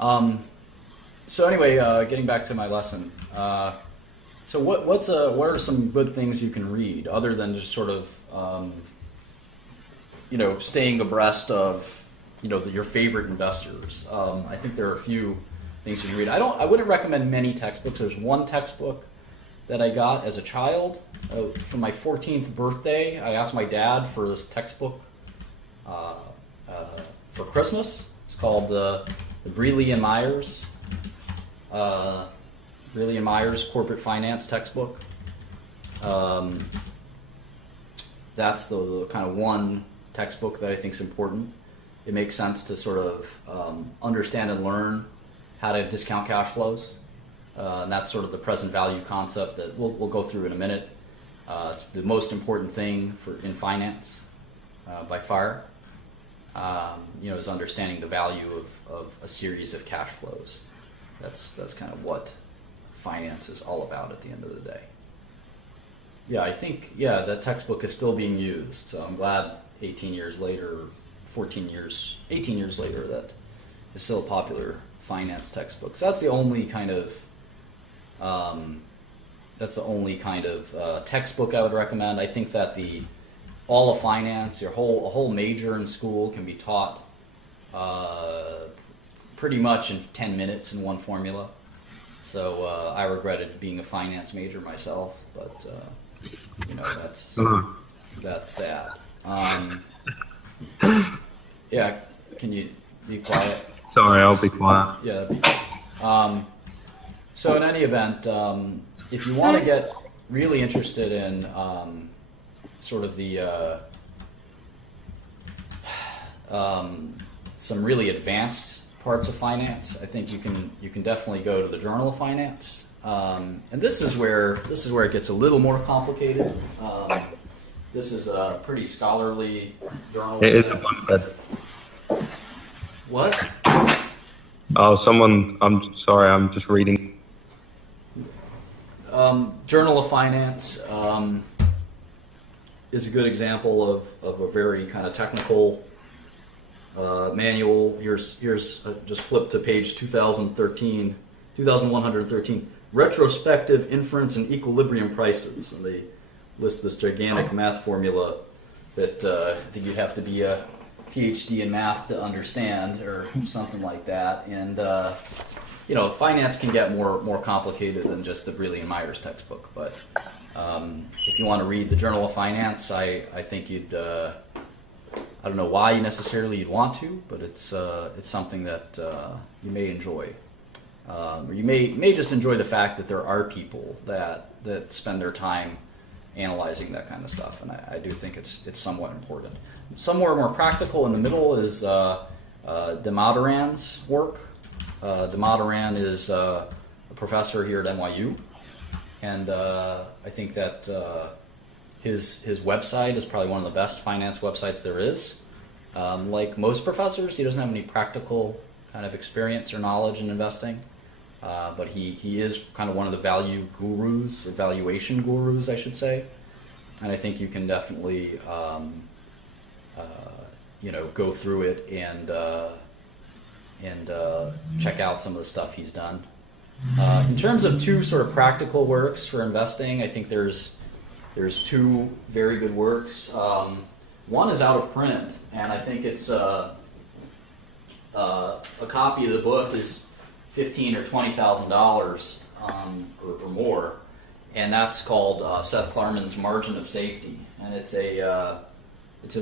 So anyway, getting back to my lesson. So what are some good things you can read other than just sort of staying abreast of your favorite investors? I think there are a few things you can read. I wouldn't recommend many textbooks. There's one textbook that I got as a child for my 14th birthday. I asked my dad for this textbook for Christmas. It's called the Shkreli and Myers Corporate Finance textbook. That's the kind of one textbook that I think is important. It makes sense to sort of understand and learn how to discount cash flows. And that's sort of the present value concept that we'll go through in a minute. It's the most important thing in finance by far. Is understanding the value of a series of cash flows. That's kind of what finance is all about at the end of the day. Yeah, I think that textbook is still being used. So I'm glad 18 years later, that it's still a popular finance textbook. So that's the only kind of textbook I would recommend. I think that all of finance, a whole major in school can be taught pretty much in 10 minutes in one formula. So I regretted being a finance major myself, but that's that. Yeah, can you be quiet? Sorry, I'll be quiet. Yeah. So in any event, if you want to get really interested in sort of the some really advanced parts of finance, I think you can definitely go to the Journal of Finance, and this is where it gets a little more complicated. This is a pretty scholarly journal. It is a bunk bed. What? Oh, I'm sorry, I'm just reading. Journal of Finance is a good example of a very kind of technical manual. Here's just flip to page 2113, retrospective inference and equilibrium prices, and they list this gigantic math formula that I think you'd have to be a PhD in math to understand, or something like that. And finance can get more complicated than just the Shkreli and Myers textbook. But if you want to read the Journal of Finance, I think you'd. I don't know why necessarily you'd want to, but it's something that you may enjoy. Or you may just enjoy the fact that there are people that spend their time analyzing that kind of stuff, and I do think it's somewhat important. Somewhere more practical in the middle is Damodaran's work. Damodaran is a professor here at NYU, and I think that his website is probably one of the best finance websites there is. Like most professors, he doesn't have any practical kind of experience or knowledge in investing, but he is kind of one of the value gurus, or valuation gurus, I should say. And I think you can definitely go through it and check out some of the stuff he's done. In terms of two sort of practical works for investing, I think there's two very good works. One is out of print, and I think it's a copy of the book is $15,000 or $20,000 or more, and that's called Seth Klarman's Margin of Safety, and it's a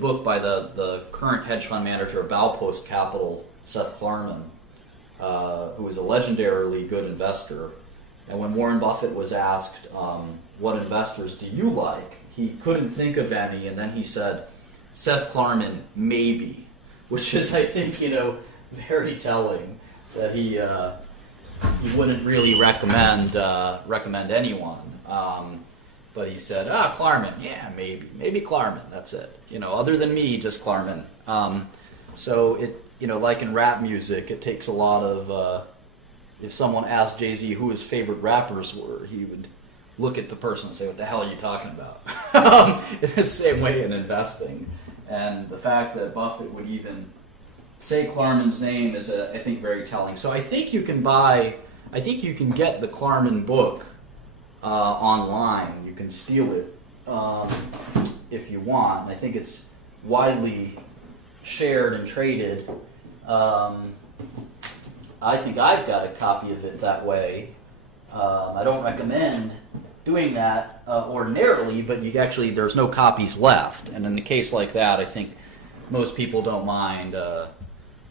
book by the current hedge fund manager of Baupost Capital, Seth Klarman, who is a legendarily good investor. And when Warren Buffett was asked, what investors do you like, he couldn't think of any, and then he said, Seth Klarman, maybe, which is, I think, very telling that he wouldn't really recommend anyone. But he said, Klarman, yeah, maybe Klarman, that's it. Other than me, just Klarman. So it, like in rap music, it takes a lot of, if someone asked Jay-Z who his favorite rappers were, he would look at the person and say, what the hell are you talking about? In the same way in investing. And the fact that Buffett would even say Klarman's name is, I think, very telling. So I think you can get the Klarman book online. You can steal it if you want. I think it's widely shared and traded. I think I've got a copy of it that way. I don't recommend doing that ordinarily, but there's no copies left. And in a case like that, I think most people don't mind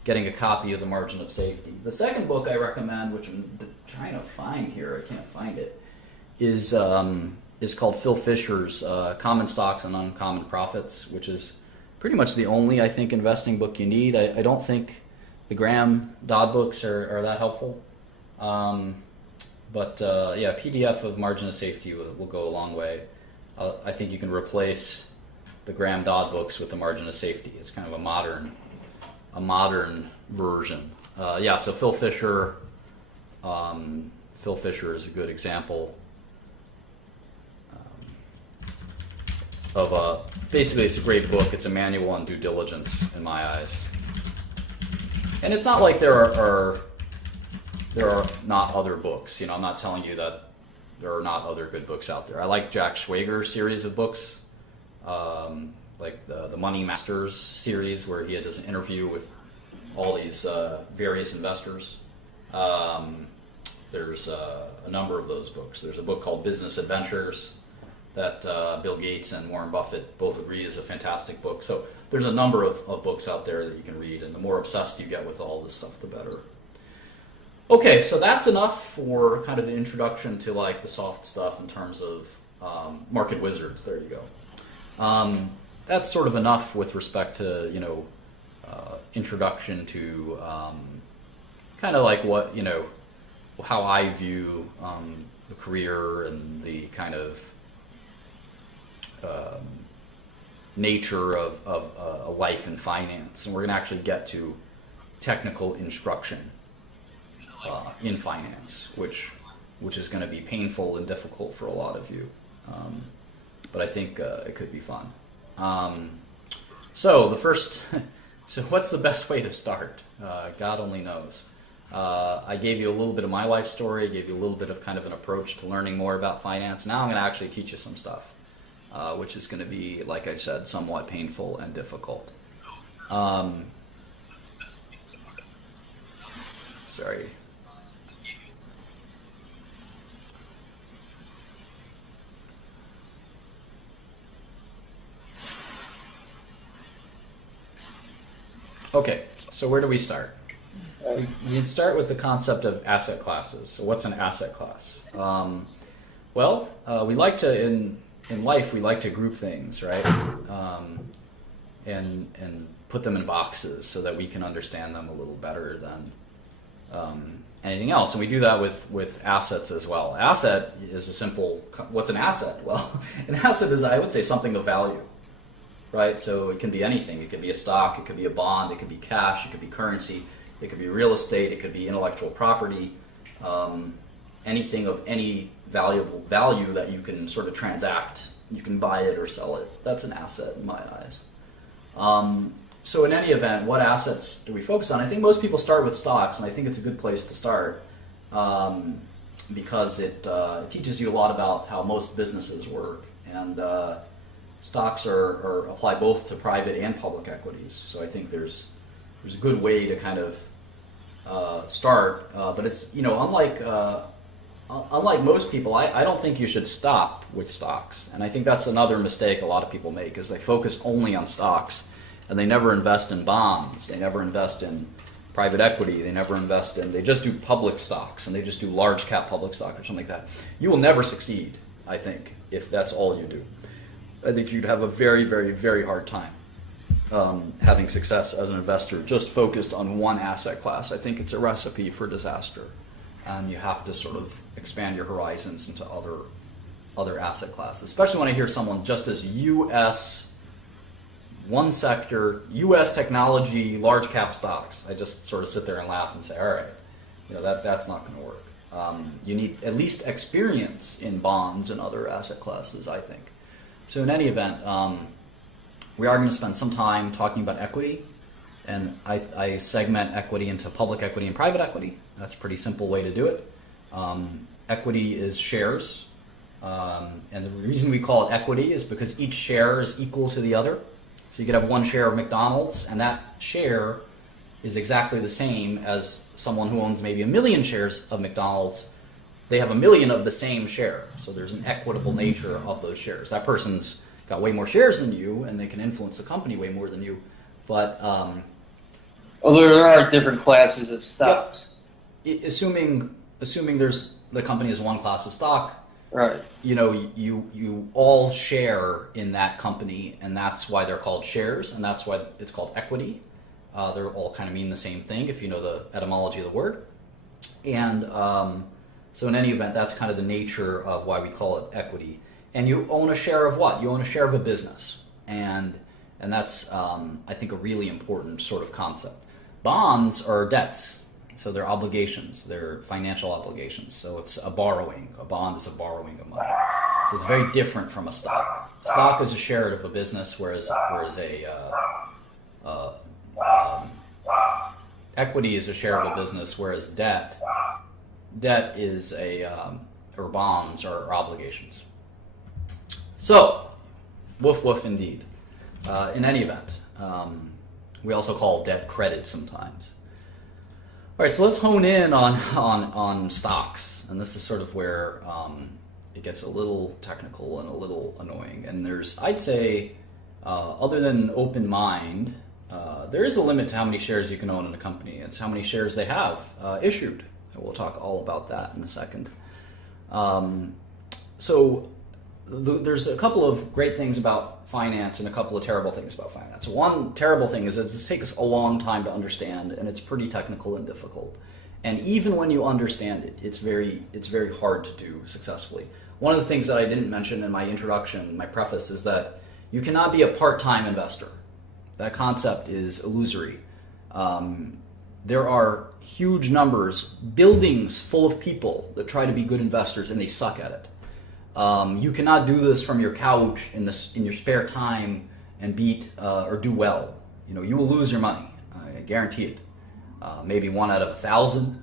getting a copy of The Margin of Safety. The second book I recommend, which I'm trying to find here, I can't find it, is called Phil Fisher's Common Stocks and Uncommon Profits, which is pretty much the only, I think, investing book you need. I don't think the Graham Dodd books are that helpful. But PDF of Margin of Safety will go a long way. I think you can replace the Graham Dodd books with the Margin of Safety. It's kind of a modern version. So Phil Fisher is a good example of basically it's a great book. It's a manual on due diligence in my eyes. And it's not like there are not other books. I'm not telling you that there are not other good books out there. I like Jack Schwager's series of books, like the Money Masters series, where he does an interview with all these various investors. There's a number of those books. There's a book called Business Adventures that Bill Gates and Warren Buffett both agree is a fantastic book. So there's a number of books out there that you can read, and the more obsessed you get with all this stuff, the better. Okay, so that's enough for kind of the introduction to like the soft stuff in terms of market wizards. There you go. That's sort of enough with respect to introduction to kind of like what how I view the career and the kind of nature of a life in finance, and we're going to actually get to technical instruction in finance, which is going to be painful and difficult for a lot of you, but I think it could be fun. So what's the best way to start? God only knows. I gave you a little bit of my life story, gave you a little bit of kind of an approach to learning more about finance. Now I'm going to actually teach you some stuff, which is going to be, like I said, somewhat painful and difficult. Sorry. Okay, so where do we start? You'd start with the concept of asset classes. So what's an asset class? We like to, in life, we like to group things, right? And put them in boxes so that we can understand them a little better than anything else. And we do that with assets as well. Asset is a simple, what's an asset? Well, an asset is, I would say, something of value. Right, so it can be anything. It could be a stock, it could be a bond, it could be cash, it could be currency, it could be real estate, it could be intellectual property, anything of any valuable value that you can sort of transact. You can buy it or sell it. That's an asset in my eyes. So in any event, what assets do we focus on? I think most people start with stocks, and I think it's a good place to start because it teaches you a lot about how most businesses work, and stocks are apply both to private and public equities. So I think there's a good way to kind of start, but it's unlike most people, I don't think you should stop with stocks, and I think that's another mistake a lot of people make is they focus only on stocks and they never invest in bonds, they never invest in private equity, they just do public stocks and they just do large cap public stock or something like that. You will never succeed, I think, if that's all you do. I think you'd have a very, very, very hard time having success as an investor just focused on one asset class. I think it's a recipe for disaster, and you have to sort of expand your horizons into other asset classes, especially when I hear someone just as U.S. one sector, U.S. technology, large cap stocks. I just sort of sit there and laugh and say, all right, that's not going to work. You need at least experience in bonds and other asset classes, I think. So in any event, we are going to spend some time talking about equity and I segment equity into public equity and private equity. That's a pretty simple way to do it. Equity is shares, and the reason we call it equity is because each share is equal to the other. So you could have one share of McDonald's, and that share is exactly the same as someone who owns maybe 1 million shares of McDonald's. They have 1 million of the same share, so there's an equitable nature of those shares. That person's got way more shares than you, and they can influence the company way more than you. But well, there are different classes of stocks. Yep. Assuming there's the company is one class of stock, right? You all share in that company, and that's why they're called shares, and that's why it's called equity. They're all kind of mean the same thing if you know the etymology of the word. And so in any event, that's kind of the nature of why we call it equity. And you own a share of what? You own a share of a business, and that's I think a really important sort of concept. Bonds are debts. So they're obligations, they're financial obligations. So it's a borrowing. A bond is a borrowing of money. So it's very different from a stock. Stock is a share of a business, whereas equity is a share of a business, whereas debt is or bonds are obligations. So, woof woof indeed. In any event, we also call debt credit sometimes. All right, so let's hone in on stocks, and this is sort of where it gets a little technical and a little annoying. And there's, I'd say, other than open mind, there is a limit to how many shares you can own in a company. It's how many shares they have issued. And we'll talk all about that in a second. There's a couple of great things about finance and a couple of terrible things about finance. One terrible thing is that it takes a long time to understand, and it's pretty technical and difficult. And even when you understand it, it's very hard to do successfully. One of the things that I didn't mention in my introduction, my preface, is that you cannot be a part-time investor. That concept is illusory. There are huge numbers, buildings full of people that try to be good investors, and they suck at it. You cannot do this from your couch in your spare time and or do well. You will lose your money. I guarantee it. Maybe 1 out of 1,000,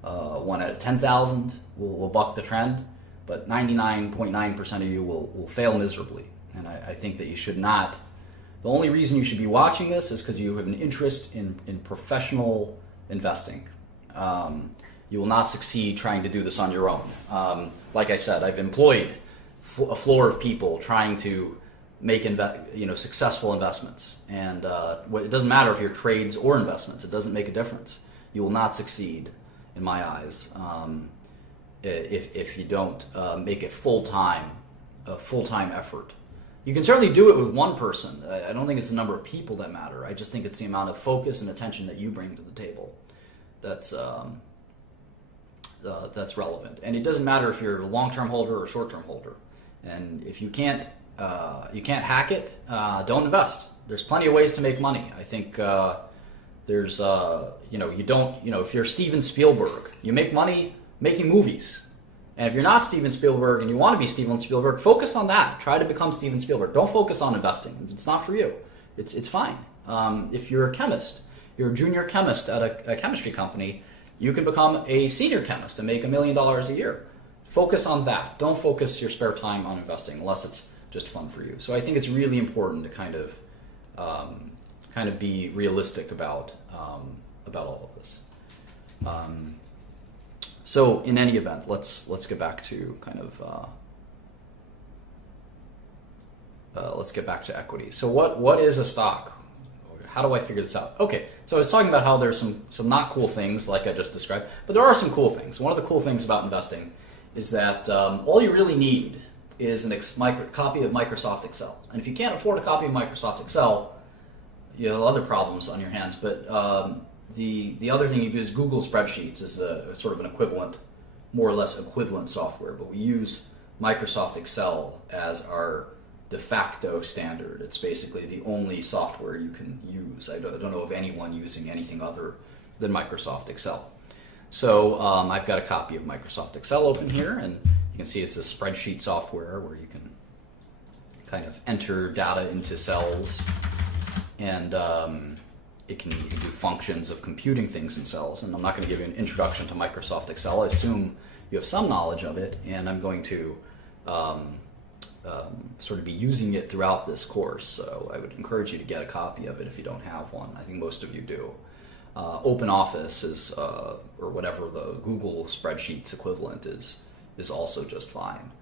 1 out of 10,000 will buck the trend, but 99.9% of you will fail miserably. And I think that you should not. The only reason you should be watching this is because you have an interest in professional investing. You will not succeed trying to do this on your own. Like I said, I've employed a floor of people trying to make successful investments. And it doesn't matter if you're trades or investments. It doesn't make a difference. You will not succeed, in my eyes, if you don't make it a full-time effort. You can certainly do it with one person. I don't think it's the number of people that matter. I just think it's the amount of focus and attention that you bring to the table that's relevant. And it doesn't matter if you're a long-term holder or a short-term holder. And if you can't hack it, don't invest. There's plenty of ways to make money. I think if you're Steven Spielberg, you make money making movies. And if you're not Steven Spielberg and you want to be Steven Spielberg, focus on that. Try to become Steven Spielberg. Don't focus on investing. It's not for you. It's fine. If you're a chemist, you're a junior chemist at a chemistry company, you can become a senior chemist and make $1 million a year. Focus on that. Don't focus your spare time on investing unless it's just fun for you. So I think it's really important to kind of be realistic about all of this. So in any event, let's get back to let's get back to equity. So what is a stock? How do I figure this out? Okay, so I was talking about how there's some not cool things like I just described, but there are some cool things. One of the cool things about investing is that all you really need is a copy of Microsoft Excel. And if you can't afford a copy of Microsoft Excel, you have other problems on your hands. But the other thing you do is Google Spreadsheets is a sort of an equivalent, more or less equivalent software. But we use Microsoft Excel as our de facto standard. It's basically the only software you can use. I don't know of anyone using anything other than Microsoft Excel. So I've got a copy of Microsoft Excel open here, and you can see it's a spreadsheet software where you can kind of enter data into cells, and it can do functions of computing things in cells. And I'm not going to give you an introduction to Microsoft Excel. I assume you have some knowledge of it, and I'm going to sort of be using it throughout this course. So I would encourage you to get a copy of it if you don't have one. I think most of you do. OpenOffice is, or whatever the Google spreadsheets equivalent is also just fine.